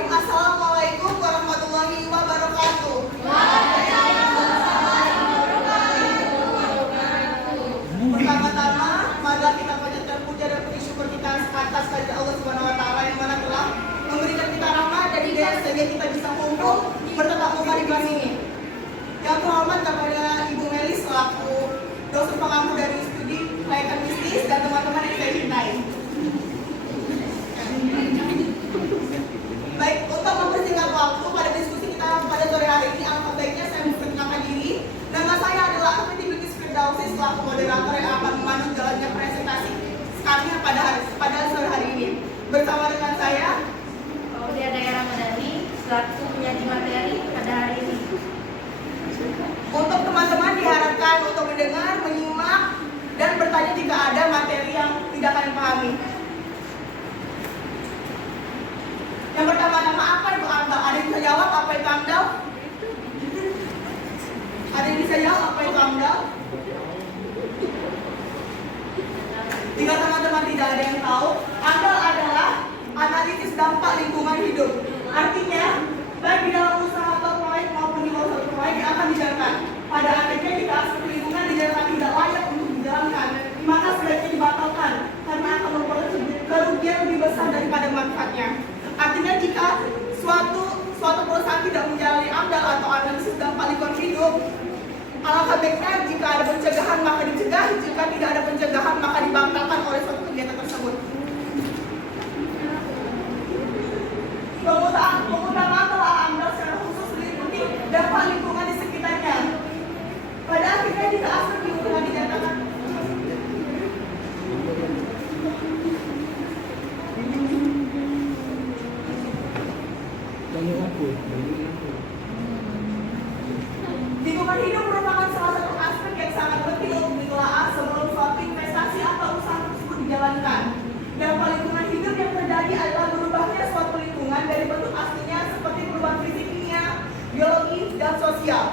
Bismillahirrahmanirrahim. Assalamualaikum warahmatullahi wabarakatuh. Pertama-tama, marilah kita panjatkan puja dan puji syukur kita atas kehadirat Allah Subhanahu wa taala yang mana telah memberikan kita rahmat dan hidayah sehingga kita bisa kumpul bertatap muka di kelas ini. Yang terhormat kepada Ibu Meli selaku dosen pengampu dari studi kelayakan bisnis dan teman-teman yang saya cintai. Baik, untuk mempersingkat waktu pada diskusi kita pada sore hari ini, alangkah baiknya saya memperkenalkan diri. Nama saya adalah Afifah Binti Firdausi selaku moderator yang akan memandu jalannya presentasi sekalinya pada sore hari ini. Bersama dengan saya, Aulia Daerah Madani selaku penyaji materi pada hari ini. untuk teman-teman diharapkan untuk mendengar, menyimak, dan bertanya jika ada materi yang tidak kalian pahami. Yang pertama-tama apa itu AMDAL? Ada yang bisa jawab apa itu AMDAL? Ada yang bisa jawab apa itu AMDAL? Jika teman-teman tidak ada yang tahu, AMDAL adalah analisis dampak lingkungan hidup. Artinya, baik di dalam usaha atau proyek maupun di luar suatu proyek yang akan dijalankan. Pada akhirnya jika aspek lingkungan dijalankan tidak layak untuk dijalankan, maka sebaiknya dibatalkan karena akan memperoleh kerugian lebih besar daripada manfaatnya. Artinya jika suatu perusahaan tidak menjalani AMDAL atau analisis dampak lingkungan hidup, alangkah baiknya jika ada pencegahan maka dicegah, jika tidak ada pencegahan maka dibatalkan oleh suatu kegiatan tersebut. Penggunaan telah AMDAL secara khusus meliputi dampak lingkungan di sekitarnya. Pada akhirnya jika aspek lingkungan dinyatakan lingkungan hidup merupakan salah satu aspek yang sangat penting untuk ditelaah sebelum suatu investasi atau usaha tersebut dijalankan. Dampak lingkungan hidup yang terjadi adalah berubahnya suatu lingkungan dari bentuk aslinya seperti perubahan fisik, kimia, biologi, dan sosial.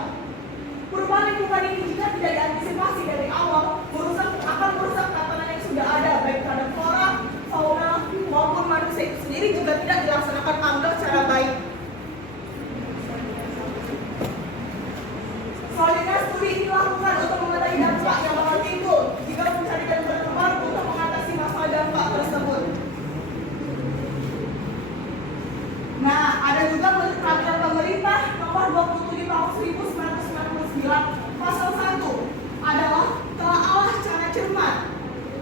Perubahan lingkungan ini jika tidak diantisipasi dari awal akan merusak tatanan yang sudah ada baik terhadap flora, fauna, maupun manusia itu sendiri jika tidak dilaksanakan AMDAL secara baik. Selanjutnya studi ini dilakukan untuk mengetahui dampak yang bakal timbul jika mencari dan berkembang untuk mengatasi masalah dampak tersebut. Nah, ada juga peraturan pemerintah nomor 27 tahun 1999 pasal 1 adalah telaalah secara cermat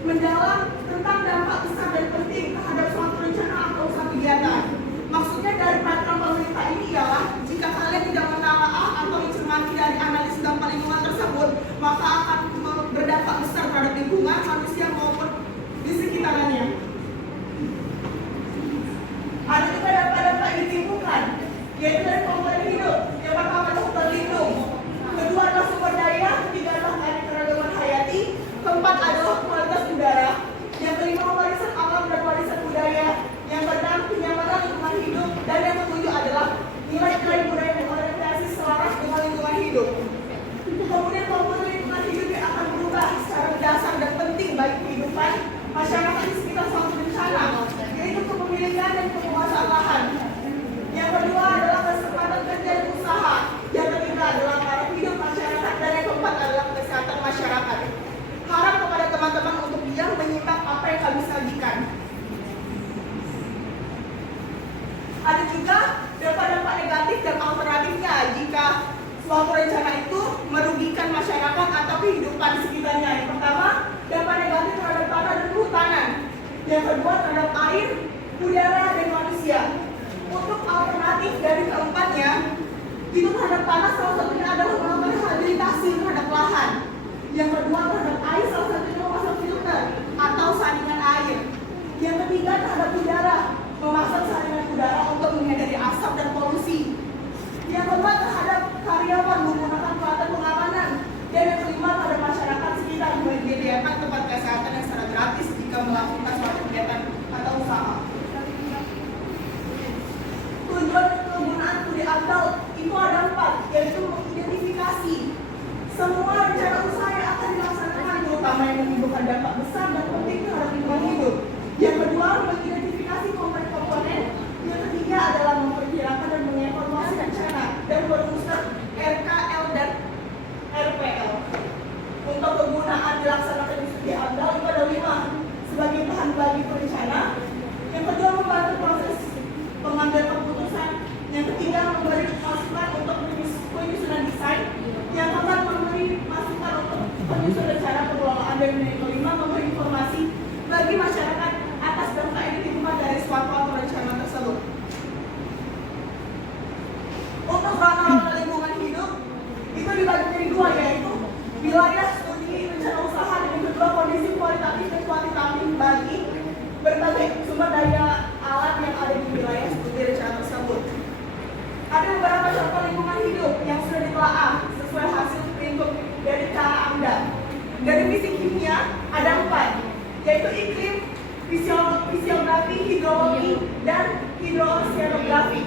mendalam tentang dampak besar dan penting terhadap suatu rencana atau suatu kegiatan. Maksudnya dari peraturan pemerintah ini ialah jika kalian tidak menelaah atau mencermati dari analisis dampak lingkungan tersebut, maka akan berdampak besar terhadap lingkungan, manusia maupun di sekitarnya. Ada juga dampak-dampak yang ditimbulkan, yaitu dari komponen hidup. Yang pertama adalah hutan lindung, kedua adalah sumber daya, ketiga adalah keanekaragaman hayati, keempat adalah kualitas udara, yang kelima warisan alam dan warisan budaya, yang keenam kenyamanan lingkungan hidup, dan yang ketujuh adalah nilai-nilai budaya dan orientasi selaras dengan lingkungan hidup. Kemudian komponen lingkungan hidup yang akan berubah secara mendasar dan penting bagi kehidupan masyarakat di sekitar suatu bencana, yaitu kepemilikan dan penguasaan lahan. Yang kedua adalah kesempatan kerja dan usaha. Yang ketiga adalah taraf hidup masyarakat, dan yang keempat adalah kesehatan masyarakat. Harap kepada teman-teman untuk diam menyimak apa yang kami sajikan. Ada juga dampak-dampak negatif dan alternatifnya jika suatu rencana itu merugikan masyarakat atau kehidupan di sekitarnya. Yang pertama, dampak negatif terhadap tanah dan kehutanan. Yang kedua, terhadap air, udara, dan manusia. Untuk alternatif dari keempatnya, itu terhadap tanah salah satunya adalah melakukan rehabilitasi terhadap lahan. Yang kedua, terhadap air salah satunya memasang filter atau saringan air. Yang ketiga, terhadap udara, memasang saringan udara untuk menghindari asap dan polusi. Yang keempat, terhadap karyawan menggunakan peralatan pengamanan. Dan yang kelima, terhadap masyarakat sekitar menyediakan tempat kesehatan yang secara gratis jika melakukan suatu kegiatan atau usaha. Tujuan penggunaan studi AMDAL itu ada 4, yaitu mengidentifikasi semua rencana usaha yang akan dilaksanakan, terutama yang menimbulkan dampak besar dan penting terhadap lingkungan hidup. Yang kedua, mengidentifikasi komponen-komponen. Yang ketiga adalah merumuskan RKL dan RPL. Untuk penggunaan dilaksanakan studi AMDAL itu ada 5 sebagai bahan bagi perencana. Yang kedua, membantu proses pengambilan keputusan. Yang ketiga, memberi masukan untuk penyusunan desain. Yang keempat, memberi masukan untuk penyusunan rencana pengelolaan. Dan yang kelima, memberi informasi bagi masyarakat atas data yang diterima dari suatu rencana tersebut. Untuk ranah lingkungan hidup itu dibagi menjadi 2, yaitu wilayah studi rencana usaha, dan yang kedua kondisi kualitatif dan kuantitatif bagi berbagai sumber daya alat yang ada di wilayah studi rencana tersebut. Ada beberapa contoh lingkungan hidup yang sudah ditelaah sesuai hasil lingkup dari cara AMDAL. Dari fisik kimia ada 4, yaitu iklim, fisiografi, hidrologi, dan hidroseanografi.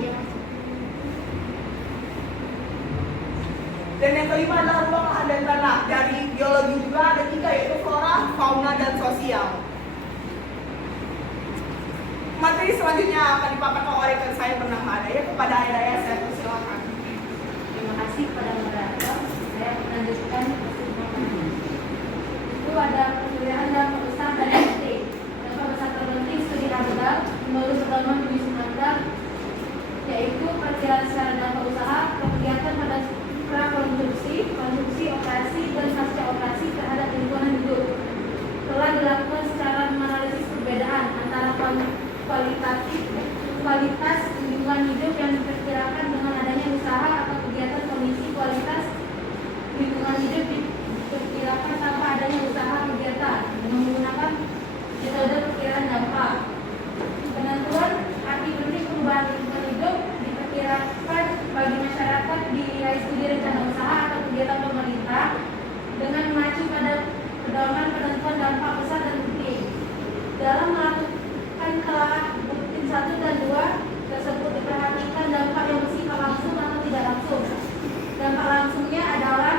Dan yang kelima adalah ruang lahan dan tanah. Dari biologi juga ada 3, yaitu flora, fauna, dan sosial. Materi selanjutnya akan dipaparkan oleh rekan saya bernama Adaya. Kepada Adaya saya persilakan. Terima kasih kepada moderator. Saya melanjutkan itu ada pemilihan dampak besar dan penting. Dampak besar terpenting studi AMDAL menurut pedoman 2019, yaitu perkiraan secara dampak usaha, kegiatan pada konsumsi, operasi, dan pasca operasi terhadap lingkungan hidup. Telah dilakukan secara menganalisis perbedaan antara kualitas lingkungan hidup yang diperkirakan dengan adanya usaha atau kegiatan. Kondisi kualitas lingkungan hidup diperkirakan tanpa adanya usaha kegiatan dengan menggunakan metode perkiraan dampak. Penentuan arti penting perubahan lingkungan hidup diperkirakan bagi masyarakat di wilayah studi rencana usaha atau kegiatan pemerintah dengan mengacu pada pedoman penentuan dampak besar dan penting. Dalam melakukan kelak bukti 1 dan 2 tersebut diperhatikan dampak yang bersifat langsung atau tidak langsung. Dampak langsungnya adalah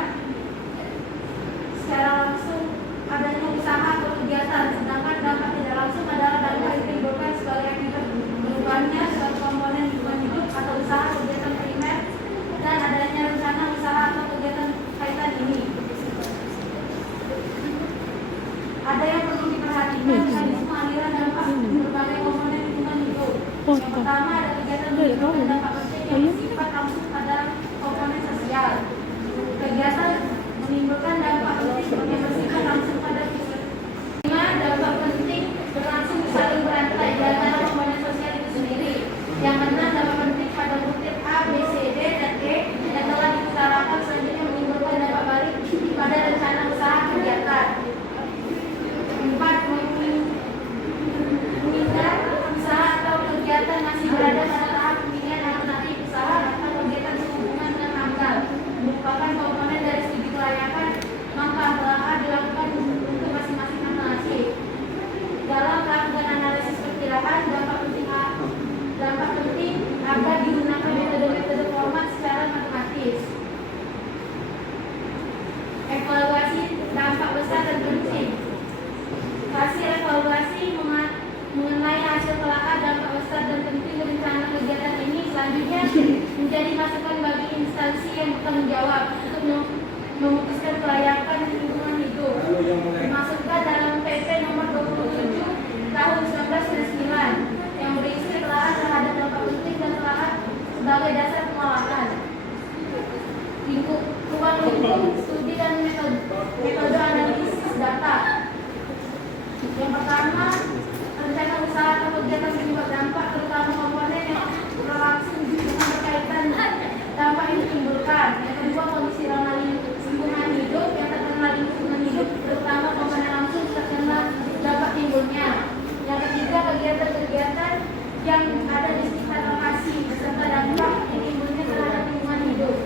secara langsung adanya usaha atau kegiatan, sedangkan dampak tidak langsung adalah dampak yang ditimbulkan sebagai akibat berubahnya suatu komponen lingkungan hidup atau usaha kegiatan primer dan adanya rencana usaha atau kegiatan kaitan ini. Ada yang perlu diperhatikan mekanisme aliran dampak berbagai komponen lingkungan hidup. Yang pertama ada kegiatan menimbulkan dampak penting yang bersifat langsung pada komponen sosial. Kegiatan menimbulkan dampak penting yang bersifat langsung pada fisik. 5. Dampak penting berlangsung saling berantai di antara komponen sosial itu sendiri. Yang 6. Dampak penting pada butir A, B, C, D, dan E yang telah diutarakan selanjutnya menimbulkan dampak balik pada rencana usaha kegiatan. 4. Memindah usaha atau kegiatan masih berada pada tahap pemilihan alternatif usaha atau kegiatan sehubungan dengan AMDAL merupakan komponen dari studi kelayakan, maka telah dilakukan untuk masing-masing alternatif. Dalam melakukan analisis perkiraan dampak penting agar digunakan metode-metode format secara matematis. Evaluasi dampak besar dan penting. Hasil evaluasi mengenai hasil telaah dampak besar dan penting rencana kegiatan ini selanjutnya menjadi masukan bagi instansi yang bertanggung jawab untuk memutuskan kelayakan lingkungan hidup. Dimasukkan dalam PP nomor 27 tahun 1999 yang berisi telaah terhadap dampak penting dan telaah sebagai dasar pengolahan. Ruang lingkup studi dan metode analisis data. Yang pertama, rencana usaha atau kegiatan penyebab dampak terutama komponen yang berlangsung dengan berkaitan dampak yang ditimbulkan. Yang kedua, kondisi ranah lingkungan hidup yang terkena lingkungan hidup terutama komponen langsung terkena dampak timbulnya. Yang ketiga, kegiatan-kegiatan yang ada di sekitar lokasi beserta dampak yang timbulnya terhadap lingkungan hidup.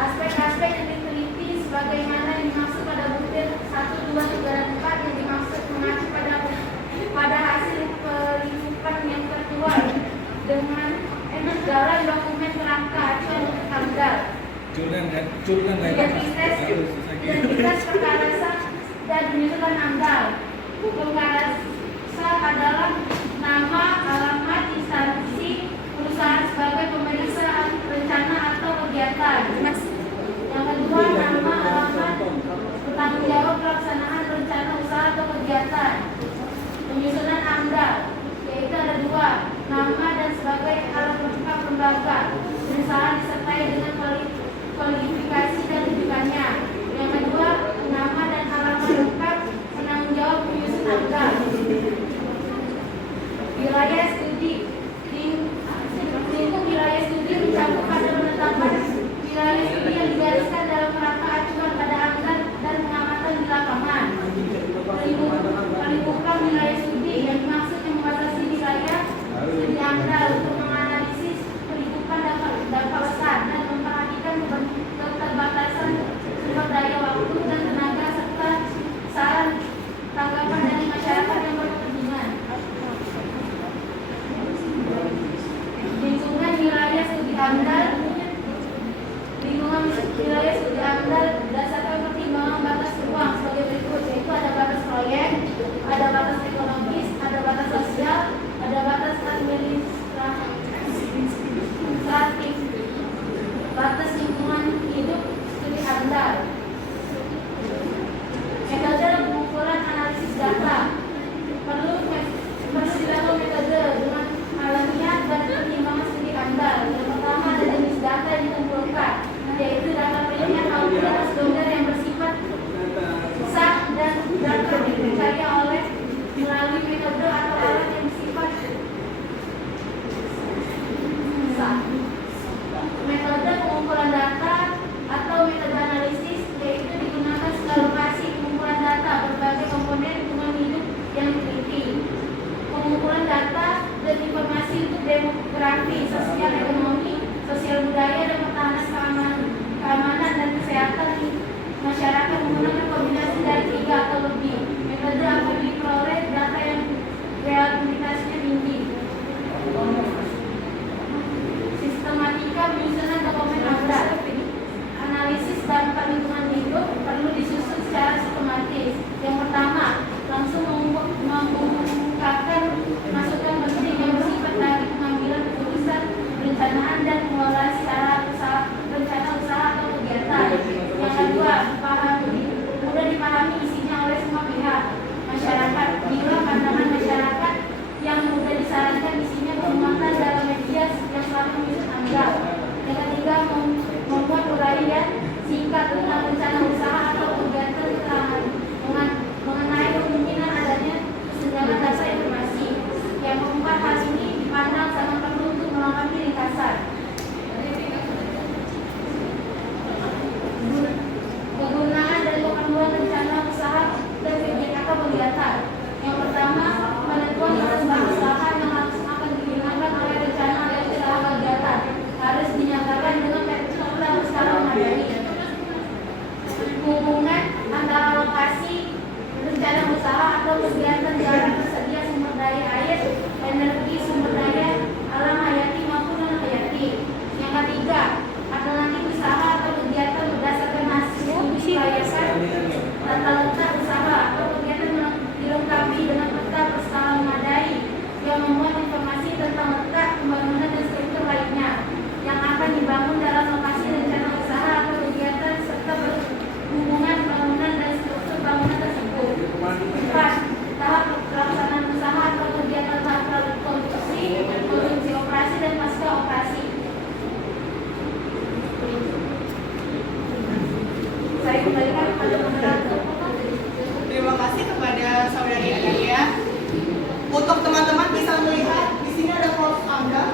Aspek-aspek yang diteliti sebagaimana yang dimaksud pada butir 1, 2, 3, dan 4 yang dimaksud mengacu pada hasil pelingkupan yang tertuang dengan dalam dokumen kerangka acuan untuk AMDAL. Identitas perkarasa dan penyusunan AMDAL. Perkarasa adalah nama, alamat, instansi, atau kegiatan. Penyusunan AMDAL, yaitu ada 2, nama dan sebagai alat lengkap lembaga. Berusaha disertai dengan kualifikasi dan rujukannya. Yang kedua, nama dan alamat lengkap penanggung jawab penyusun AMDAL. Wilayah studi, lingkup wilayah studi mencakup pada penetapan wilayah studi yang digariskan dalam kerangka acuan pada AMDAL dan pengamatan di lapangan. Melipukan wilayah studi yang dimaksud yang membatasi wilayah studi AMDAL untuk menganalisis pelikupan dampak besar dan memperhatikan keterbatasan sumber daya waktu dan tenaga serta saran tanggapan dari masyarakat yang berkepentingan. Lingkungan wilayah studi AMDAL, lingkungan wilayah studi AMDAL berdasarkan pertimbangan batas ruang sebagai berikut, yaitu ada batas proyek, ada batas ekonomis, ada batas sosial, ada batas administratif, batas lingkungan hidup studi AMDAL. Metode pengumpulan analisis data perlu dilakukan metode dengan alamiah dan pertimbangan studi AMDAL. Yang pertama ada jenis data yang dikumpulkan, yaitu data pilihan audiens donor yang bersifat sah dan data dipercaya oleh melalui metode atau alat yang bersifat sah. Metode pengumpulan data atau metode analisis, yaitu digunakan sebagai lokasi pengumpulan data berbagai komponen lingkungan hidup yang diteliti. Pengumpulan data dan informasi untuk demografi, sosial ekonomi, sosial budaya, dan pertahanan keamanan dan kesehatan masyarakat menggunakan kombinasi dari 3 atau lebih metode akan diperoleh data yang reliabilitasnya tinggi. Sistematika penyusunan dokumen AMDAL. Analisis dampak lingkungan hidup perlu disusun secara sistematis. Yang pertama, langsung mengungkapkan masukan penting yang bersifat dari pengambilan keputusan, perencanaan, dan pengelolaan secara rencana usaha atau kegiatan. Yang kedua, mudah dipahami isinya oleh semua pihak masyarakat. Bila pandangan masyarakat yang mudah disarankan isinya bermuatan dalam media yang selalu menyusun AMDAL. Yang ketiga, membuat uraian singkat tentang rencana usaha atau kegiatan mengenai kemungkinan adanya kesenjangan data informasi. Yang keempat, hal ini dipandang sangat perlu untuk melengkapi ringkasan. Penggunaan dan keperluan rencana usaha dan kegiatan. Yang pertama, penentuan bahan usaha yang harus akan digunakan oleh rencana atau usaha kegiatan harus dinyatakan dengan metode secara memadai. Hubungan antara lokasi rencana usaha atau kegiatan jarak tersedia sumber daya air, energi, sumber daya alam hayati maupun non hayati. Yang ketiga, alternatif usaha atau kegiatan berdasarkan hasil studi kelayakan tata letak usaha atau kegiatan dilengkapi dengan peta berskala memadai yang memuat informasi tentang letak, pembangunan, dan struktur lainnya yang akan dibangun dalam lokasi rencana usaha atau kegiatan serta hubungan bangunan dan struktur bangunan tersebut. 4. Tahap pelaksanaan usaha atau kegiatan tahap konstruksi, konsumsi operasi, dan pasca operasi. Saya kembalikan kepada moderator. Terima kasih kepada saudari Adia. Untuk teman-teman bisa melihat di sini ada proses AMDAL.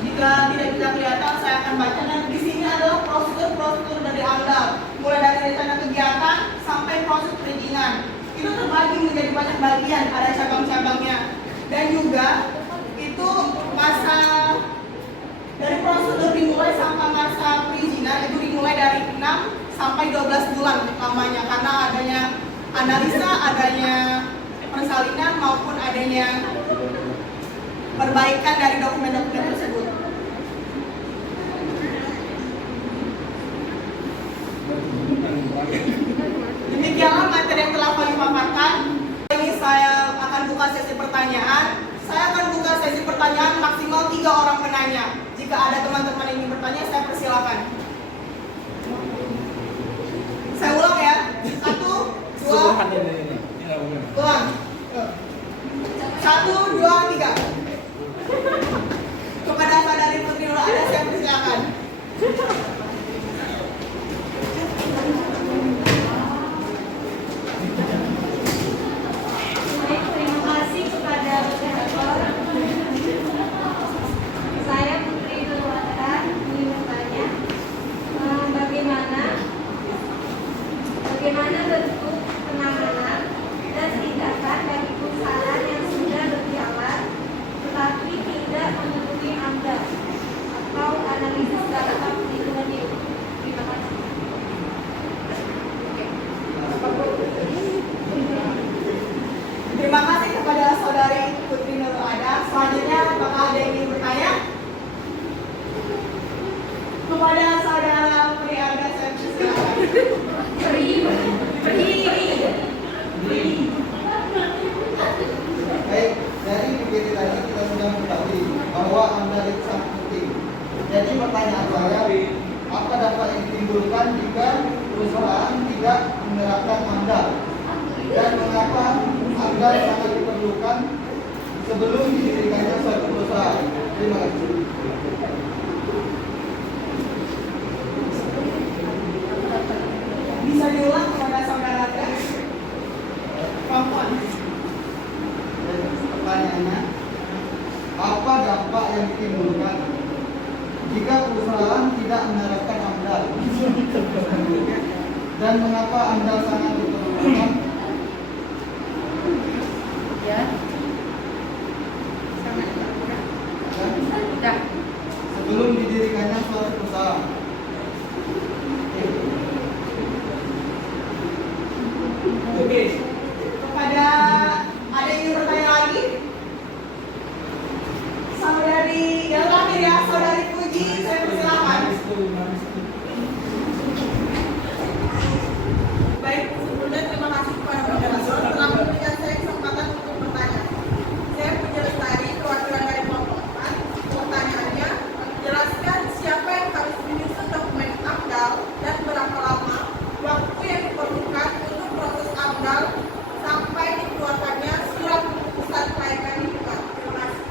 Jika tidak bisa kelihatan, saya akan bacakan. Di sini adalah prosedur dari AMDAL, mulai dari rencana kegiatan sampai proses perizinan. Itu terbagi menjadi banyak bagian, ada cabang-cabangnya. Dan juga itu masa dari prosedur dimulai sampai masa perizinan itu dimulai dari 6 sampai 12 bulan lamanya, karena adanya analisa, adanya persalinan maupun adanya perbaikan dari dokumen-dokumen tersebut. Demikianlah materi yang telah kami paparkan. Ini saya akan buka sesi pertanyaan. Saya akan buka sesi pertanyaan maksimal 3 orang penanya. Jika ada teman-teman yang ingin bertanya, saya persilakan. Ulang. 1, 2, 3. Kepada saudari Putri Nurul Ada saya persilakan. Baik, terima kasih kepada moderator. Saya Putri Nurul Ada ingin bertanya, bagaimana bentuk penanganan dan tindakan bagi perusahaan yang sudah berjalan tetapi tidak memenuhi AMDAL atau analisis data lingkungan hidup. Terima kasih. Terima kasih kepada saudari Putri Nurul Ada. Selanjutnya apakah ada yang ingin bertanya? Kepada saudara Pri Arga saya persilakan. Baik, dari PPT tadi kita sudah mengetahui bahwa AMDAL itu sangat penting. Jadi pertanyaan saya, apa dapat yang ditimbulkan jika perusahaan tidak menerapkan AMDAL? Dan mengapa AMDAL sangat diperlukan sebelum didirikannya suatu perusahaan? Terima kasih. Bisa diulang kepada saudara Arga? Perempuan. Pertanyaannya, apa dampak yang ditimbulkan jika perusahaan tidak menerapkan AMDAL? Dan mengapa AMDAL sangat diperlukan? Ya. Dan sebelum didirikannya suatu perusahaan. Oke. Kepada ada yang ingin bertanya lagi? Saudari yang terakhir ya, saudari Puji, saya persilakan. Baik, sebelumnya terima kasih kepada moderator telah memberikan saya kesempatan untuk bertanya. Saya Puji Lestari, perwakilan dari kelompok 4. Pertanyaannya, jelaskan siapa yang harus menyusun dokumen AMDAL dan berapa lama waktu yang diperlukan untuk proses AMDAL sampai dikeluarkannya surat keputusan kelayakan lingkungan. Terima kasih.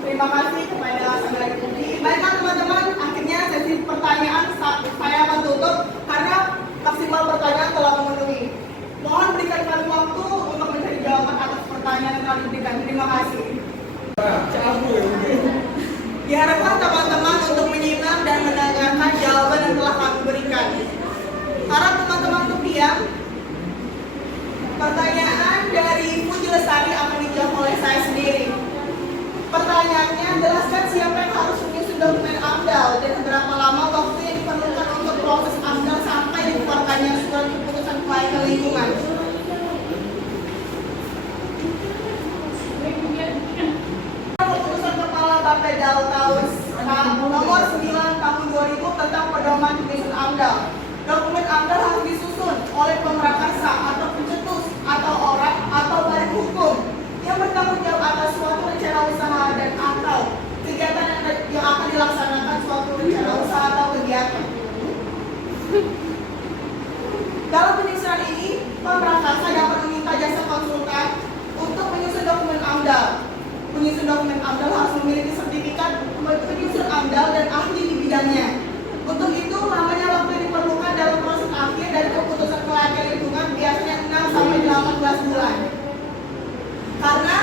Terima kasih kepada saudari Putri. Baiklah teman-teman, akhirnya sesi pertanyaan saya akan tutup karena maksimal pertanyaan telah memenuhi. Mohon berikan kami waktu untuk mencari jawaban atas pertanyaan yang telah diberikan. Terima kasih. Diharapkan teman-teman untuk menyimak dan mendengarkan jawaban yang telah kami berikan. Harap teman-teman untuk diam. Pertanyaan dari Puji Lestari akan dijawab oleh saya sendiri. Pertanyaannya, jelaskan siapa yang harus menyusun dokumen AMDAL dan berapa lama waktu yang diperlukan untuk proses AMDAL sampai dikeluarkannya surat keputusan kelayakan lingkungan. Keputusan Kepala Bapedal tahun nomor 9 tahun 2000 tentang pedoman penyusun AMDAL. Dokumen AMDAL harus disusun oleh pemrakarsa atau pencetus atau orang atau badan hukum yang bertanggung jawab atas suatu rencana usaha dan atau kegiatan yang akan dilaksanakan suatu rencana usaha atau kegiatan. Dalam penyusunan ini, pemrakarsa dapat meminta jasa konsultan untuk menyusun dokumen AMDAL. Penyusun dokumen AMDAL harus memiliki sertifikat penyusun AMDAL dan ahli di bidangnya. Untuk itu, lamanya waktu yang diperlukan dalam proses akhir dari keputusan kelayakan lingkungan biasanya 6 sampai 18 bulan. Karena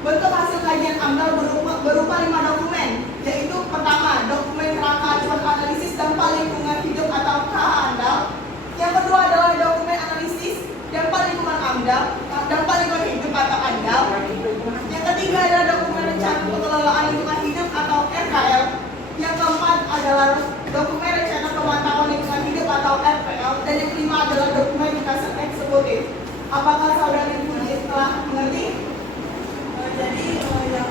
bentuk hasil kajian AMDAL berupa 5 dokumen, yaitu pertama, dokumen kerangka acuan analisis dampak lingkungan hidup atau KAMDAL. Yang kedua adalah dokumen analisis dampak lingkungan AMDAL, dampak lingkungan hidup atau AMDAL. Yang ketiga adalah dokumen rencana pengelolaan lingkungan hidup atau RKL. Yang keempat adalah dokumen rencana pemantauan lingkungan hidup atau RPL. Dan yang kelima adalah dokumen lintasan eksekutif. Apakah saudari Puji telah mengerti? Jadi yang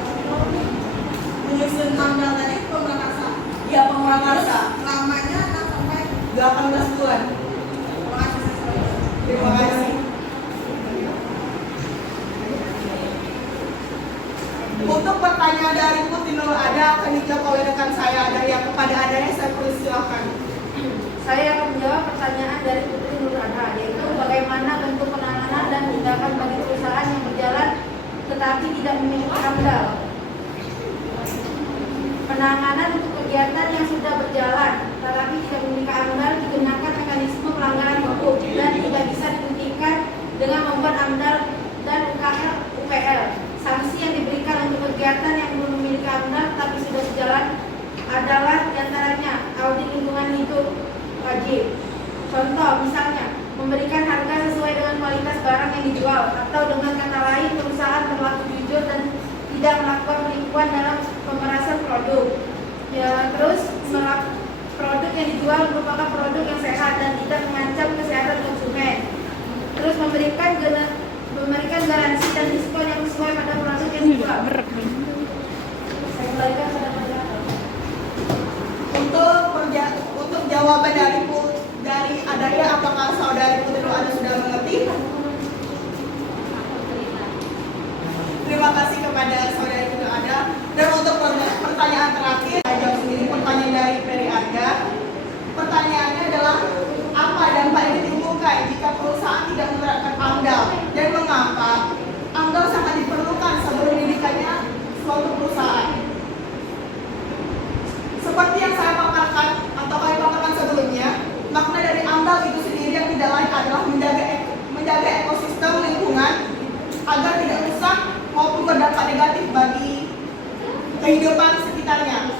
menyusun AMDAL tadi pemrakarsa. Ya, pemrakarsa. Lamanya 6 sampai 18 bulan. Terima kasih. Untuk pertanyaan dari Putri Nurul Ada akan dijawab oleh rekan saya ada yang kepada adanya saya persilakan. Saya akan menjawab pertanyaan dari Putri Nur Adha, yaitu bagaimana bentuk penanganan dan tindakan bagi perusahaan yang berjalan tetapi tidak memiliki AMDAL. Penanganan untuk kegiatan yang sudah berjalan tetapi tidak memiliki AMDAL dikenakan mekanisme pelanggaran hukum dan tidak bisa dibuktikan dengan membuat AMDAL dan UPL. Sanksi yang diberikan untuk kegiatan yang belum memiliki AMDAL tapi sudah berjalan adalah diantaranya audit lingkungan hidup wajib. Contoh misalnya memberikan harga sesuai dengan kualitas barang yang dijual, atau dengan kata lain perusahaan berlaku jujur dan tidak melakukan penipuan dalam pemerasan produk. Ya, terus produk yang dijual merupakan produk yang sehat dan tidak mengancam kesehatan konsumen. Terus memberikan garansi dan diskon yang sesuai pada produk yang dijual. Saya kembalikan pada moderator. Untuk jawaban dari adanya, apakah saudari Putri Nur Adha sudah mengerti? Terima kasih kepada saudari Putri Nur Adha. Dan untuk pertanyaan terakhir, saya jawab sendiri pertanyaan dari Ferry Arga. Pertanyaannya adalah apa dampak yang ditimbulkan jika perusahaan tidak menerapkan AMDAL dan mengapa AMDAL sangat diperlukan sebelum didirikannya suatu perusahaan. Seperti yang saya paparkan atau kami paparkan sebelumnya, makna dari AMDAL itu sendiri yang tidak lain adalah menjaga ekosistem lingkungan agar tidak rusak maupun berdampak negatif bagi kehidupan sekitarnya.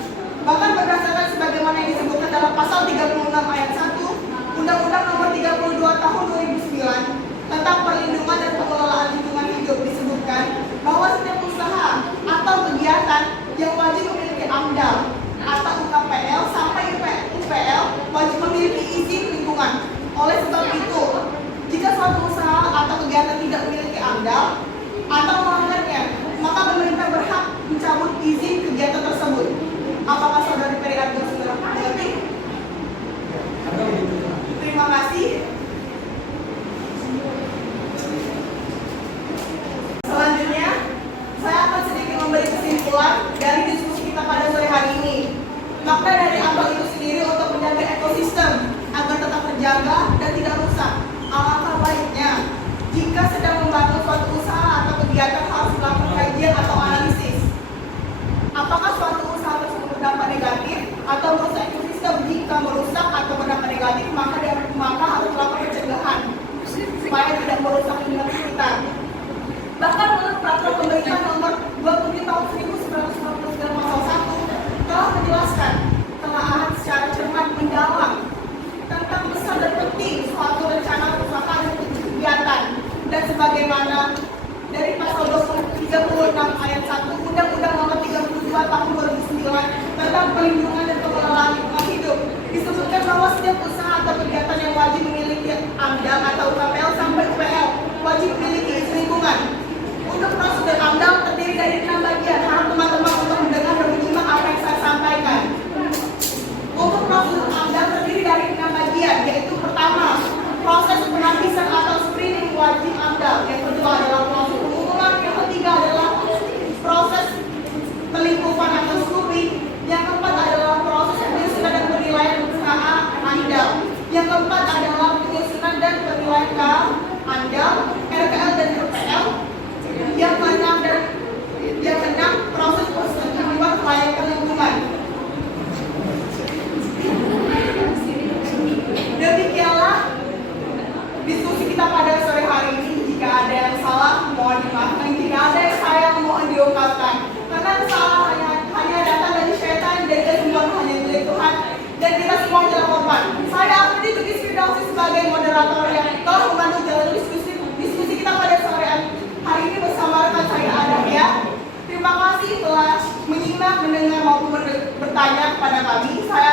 Bahkan berdasarkan sebagaimana yang disebutkan dalam pasal 36 ayat 1 Undang-Undang Nomor 32 Tahun 2009 tentang perlindungan dan pengelolaan lingkungan hidup, disebutkan bahwa setiap usaha atau kegiatan yang wajib memiliki AMDAL atau UKPL sampai UPL wajib memiliki izin lingkungan. Oleh sebab itu, jika suatu usaha atau kegiatan tidak memiliki AMDAL atau melanggarnya, maka pemerintah berhak mencabut izin kegiatan tersebut. Apakah saudari Ferry Arga sudah mengerti? Terima kasih. Selanjutnya, saya akan sedikit memberi kesimpulan dari diskusi kita pada sore hari ini. Makna dari AMDAL itu sendiri untuk menjaga ekosistem agar tetap terjaga dan tidak rusak. Alangkah baiknya jika sedang membangun suatu usaha atau kegiatan harus melakukan kajian atau analisis. Apakah suatu usaha tersebut berdampak negatif atau merusak ekosistem? Jika merusak atau berdampak negatif, maka harus melakukan pencegahan supaya tidak merusak lingkungan sekitar. Bahkan menurut peraturan pemerintah nomor 27 tahun 1949 pasal 1 telah menjelaskan telah secara cermat mendalam tentang besar dan penting suatu rencana perusahaan dan kegiatan, dan sebagaimana dari pasal 36 ayat 1 Undang-Undang Nomor 32 Tahun 2009 tentang perlindungan dan pengelolaan lingkungan hidup, disebutkan bahwa setiap usaha atau kegiatan yang wajib memiliki AMDAL atau UKPL sampai UPL wajib memiliki izin lingkungan. Untuk prosedur AMDAL terdiri dari 6 bagian. Harap teman-teman untuk mendengar dan menyimak apa yang saya sampaikan. Untuk prosedur AMDAL terdiri dari 6 bagian, yaitu pertama, proses penapisan atau screening wajib AMDAL. Yang kedua adalah proses pengumuman. Yang ketiga adalah proses pelingkupan atau screening. Yang keempat adalah proses penyusunan dan penilaian usaha AMDAL. Yang keempat adalah penyusunan dan penilaian AMDAL, RKL dan RPL. Yang keenam proses persetujuan kelayakan lingkungan. Demikianlah diskusi kita pada sore hari ini. Jika ada yang salah, mohon dimaafkan. Jika ada yang sayang, mohon diungkapkan. Karena kesalahan hanya datang dari syaitan, dari kesembuhan hanya milik Tuhan, dan kita semua adalah korban. Saya Afri Tugis Firdausi sebagai moderator yang telah memandu jalan diskusi kita pada sore hari ini bersama rekan saya Adahya. Terima kasih telah menyimak, mendengar maupun bertanya kepada kami. Saya